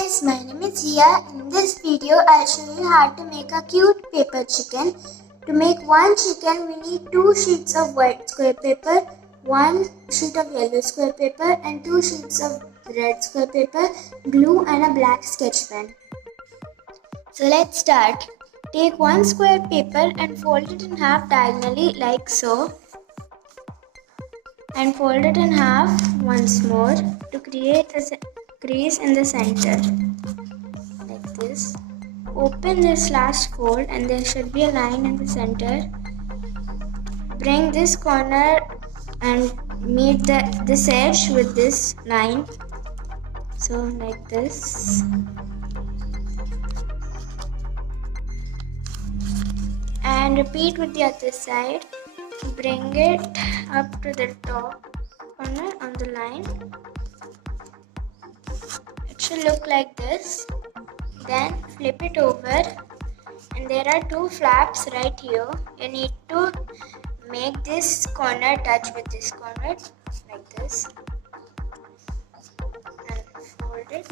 guys, my name is Hiya. In this video, I'll show you how to make a cute paper chicken. To make one chicken, we need 2 sheets of white square paper, 1 sheet of yellow square paper and 2 sheets of red square paper, glue and a black sketch pen. So let's start. Take 1 square paper and fold it in half diagonally like so. And fold it in half once more to create a crease in the center like this. Open this last fold and there should be a line in the center. Bring this corner and meet this edge with this line, so like this. And repeat with the other side. Bring it up to the top corner on the line. It should look like this. Then flip it over and there are 2 flaps right here. You need to make this corner touch with this corner like this and fold it.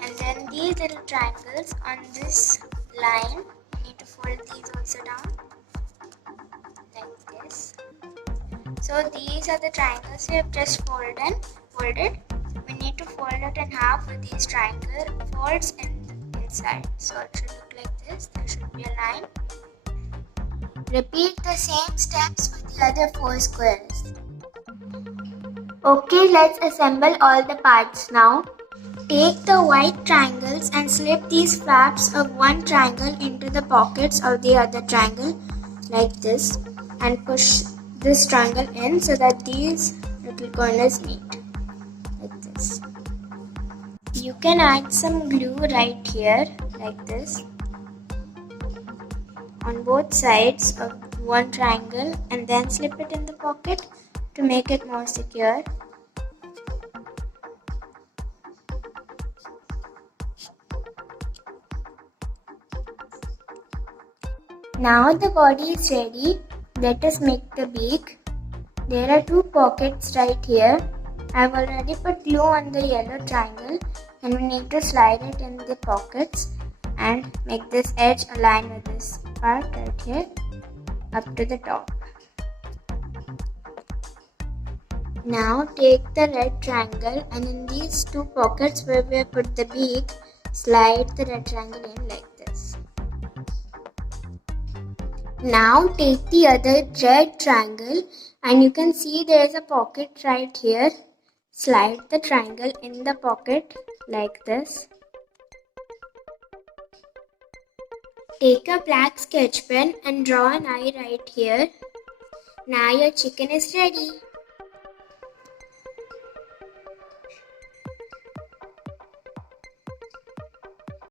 And then these little triangles on this line, you need to fold these also down like this. So these are the triangles we have just folded. We need to fold it in half with these triangle folds inside. So it should look like this. There should be a line. Repeat the same steps with the other 4 squares. Okay, let's assemble all the parts now. Take the white triangles and slip these flaps of one triangle into the pockets of the other triangle like this and push this triangle in so that these little corners meet like this. You can add some glue right here like this on both sides of one triangle and then slip it in the pocket to make it more secure. Now the body is ready. Let us make the beak. There are 2 pockets right here. I have already put glue on the yellow triangle and we need to slide it in the pockets and make this edge align with this part right here up to the top. Now take the red triangle and in these 2 pockets where we have put the beak, slide the red triangle in like this. Now take the other red triangle and you can see there is a pocket right here. Slide the triangle in the pocket like this. Take a black sketch pen and draw an eye right here. Now your chicken is ready.